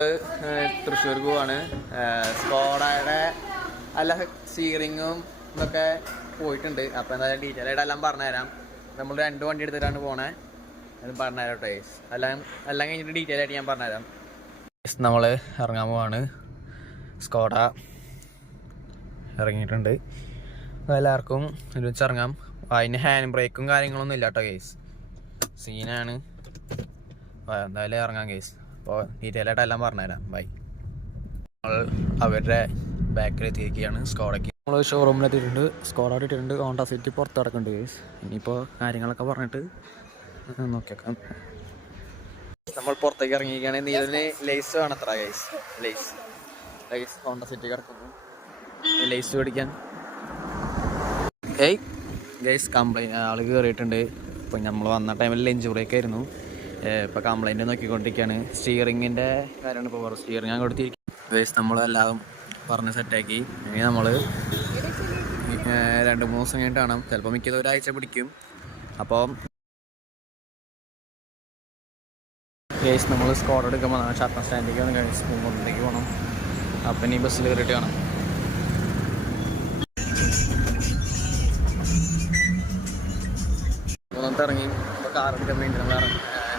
തൃശ്ശൂർക്ക് പോവാണ്. സ്കോഡയുടെ അല്ല സ്റ്റിയറിങ്ങും ഇതൊക്കെ പോയിട്ടുണ്ട്. അപ്പോൾ എന്തായാലും ഡീറ്റെയിൽ ആയിട്ട് എല്ലാം പറഞ്ഞുതരാം. നമ്മൾ 2 വണ്ടി എടുത്തിട്ടാണ് പോണേ. അത് പറഞ്ഞുതരാം കേട്ടോ. എല്ലാം കഴിഞ്ഞിട്ട് ഡീറ്റെയിൽ ആയിട്ട് ഞാൻ പറഞ്ഞുതരാം. നമ്മൾ ഇറങ്ങാൻ പോവാണ്. സ്കോഡ ഇറങ്ങിയിട്ടുണ്ട്. എല്ലാവർക്കും ഒരുമിച്ച് ഇറങ്ങാം. അതിന് ഹാൻഡ് ബ്രേക്കും കാര്യങ്ങളൊന്നും ഇല്ല കേട്ടോ കേസ്. സീനാണ്. എന്തായാലും ഇറങ്ങാം കേസ്. അപ്പോൾ ഡീറ്റെയിൽ ആയിട്ട് എല്ലാം പറഞ്ഞുതരാം. ബൈ. നമ്മൾ അവരുടെ ബാക്കിൽ എത്തിയിരിക്കുകയാണ്. സ്കോഡയ്ക്ക് നമ്മൾ ഷോറൂമിലെത്തിയിട്ടുണ്ട്. സ്കോഡ ഇട്ടിട്ടുണ്ട്. ഹോണ്ട സിറ്റി പുറത്ത് കിടക്കുന്നുണ്ട് കേസ്. ഇനിയിപ്പോൾ കാര്യങ്ങളൊക്കെ പറഞ്ഞിട്ട് നോക്കിയേക്കാം. നമ്മൾ പുറത്തേക്ക് ഇറങ്ങിയിരിക്കുകയാണ്. നീലന് ലേസ് വേണത്ര കേസ്. ലേസ് ഹോണ്ട സിറ്റി കിടക്കുന്നു. ലേസ് മേടിക്കാൻ ഗൈസ് കംപ്ലൈൻറ്റ് ആൾ കയറിയിട്ടുണ്ട്. ഇപ്പോൾ നമ്മൾ വന്ന ടൈമിൽ ലഞ്ച് ബ്രേക്ക് ആയിരുന്നു. ഇപ്പോൾ കംപ്ലൈൻറ്റ് നോക്കിക്കൊണ്ടിരിക്കുകയാണ്. സ്റ്റിയറിങ്ങിൻ്റെ കാര്യമാണ് ഇപ്പോൾ പറയുന്നത്. സ്റ്റിയറിങ് ഞാൻ കൊടുത്തിരിക്കും ഗൈസ്. നമ്മളെല്ലാം പറഞ്ഞ് സെറ്റാക്കി. ഇനി നമ്മൾ 2-3 ദിവസം കഴിഞ്ഞിട്ട് കാണാം. ചിലപ്പോൾ മിക്കത് ഒരാഴ്ച പിടിക്കും. അപ്പോൾ ഗൈസ് നമ്മൾ സ്കോഡ് എടുക്കുമ്പോൾ ഷട്ടർ സ്റ്റാൻഡിലേക്ക് വേണം ഗൈസ്. മുമ്പോട്ടേക്ക് പോകണം. അപ്പം ഇനി ബസ്സിൽ കയറിയിട്ട് കാണാം. ഇറങ്ങി ഇപ്പോൾ കാർ എടുക്കാൻ വേണ്ടി നമ്മൾ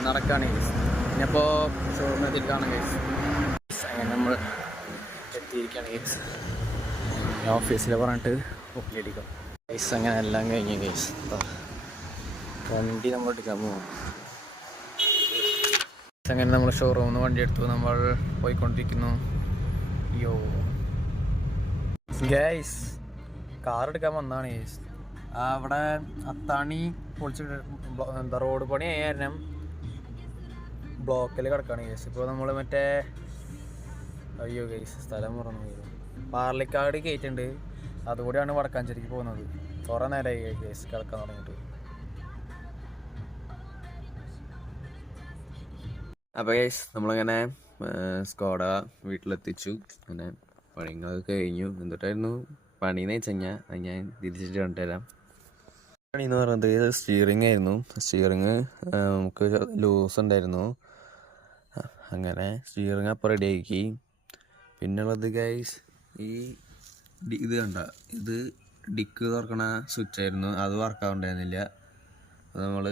നടക്കുകയാണ് ഗൈസ്. ഇനിയപ്പോൾ ഷോറൂമിൽ കാണാം ഗൈസ്. അങ്ങനെ നമ്മൾ എത്തിയിരിക്കുകയാണ് ഗൈസ്. ഓഫീസിൽ പറഞ്ഞിട്ട് ഓക്കെ അടിക്കാം ഗൈസ്. അങ്ങനെ എല്ലാം കഴിഞ്ഞു ഗൈസ്. വണ്ടി നമ്മൾ എടുക്കാൻ പോകും. അങ്ങനെ നമ്മൾ ഷോറൂമിൽ നിന്ന് വണ്ടി എടുത്തു. നമ്മൾ പോയിക്കൊണ്ടിരിക്കുന്നു. യോ ഗൈസ്, കാർ എടുക്കാൻ വന്നതാണ് ഗൈസ്. അവിടെ അത്താണി പൊളിച്ചിട്ട് എന്താ റോഡ് പണി ആയിരുന്നു. ബ്ലോക്കിൽ കിടക്കുകയാണ് ഗൈസ്. ഇപ്പോൾ നമ്മൾ മറ്റേ അയ്യോ ഗൈസ് സ്ഥലം മറന്നു പോയത്. പാർലിക്കാട് കയറ്റുണ്ട്. അതുകൂടിയാണ് വടക്കാഞ്ചേരിക്ക് പോകുന്നത്. കുറേ നേരമായി ഗൈസ് കിടക്കാൻ തുടങ്ങിയിട്ട്. അപ്പോൾ ഗൈസ് നമ്മളിങ്ങനെ സ്കോഡ വീട്ടിലെത്തിച്ചു. അങ്ങനെ പണികളൊക്കെ കഴിഞ്ഞു. എന്തിട്ടായിരുന്നു പണിയെന്ന് വെച്ച് കഴിഞ്ഞാൽ അത് ഞാൻ തിരിച്ചിട്ട് കണ്ടുതരാം. പണി എന്ന് പറയുന്നത് സ്റ്റിയറിങ് ആയിരുന്നു. സ്റ്റിയറിങ് നമുക്ക് ലൂസ് ഉണ്ടായിരുന്നു. അങ്ങനെ സ്റ്റിയറിങ് അപ്പോൾ റെഡിയാക്കി. പിന്നുള്ളത് ഗൈസ് ഈ ഇത് കണ്ട, ഇത് ഡിക്ക് തുറക്കണ സ്വിച്ചായിരുന്നു. അത് വർക്കാവുണ്ടായിരുന്നില്ല. അത് നമ്മൾ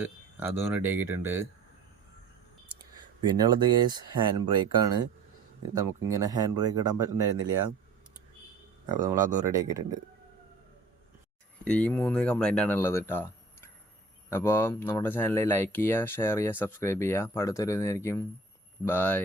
അതും റെഡിയാക്കിയിട്ടുണ്ട്. പിന്നെ ഉള്ളത് ഗൈസ് ഹാൻഡ് ബ്രേക്കാണ്. നമുക്കിങ്ങനെ ഹാൻഡ് ബ്രേക്ക് ഇടാൻ പറ്റുന്നുണ്ടായിരുന്നില്ല. അപ്പോൾ നമ്മൾ അതും റെഡിയാക്കിയിട്ടുണ്ട്. ഈ 3 കംപ്ലൈൻ്റാണ് ഉള്ളത് കേട്ടോ. അപ്പോൾ നമ്മുടെ ചാനൽ ലൈക്ക് ചെയ്യുക, ഷെയർ ചെയ്യുക, സബ്സ്ക്രൈബ് ചെയ്യുക. അപ്പോൾ അടുത്തൊരു വരുന്നതായിരിക്കും. ബൈ.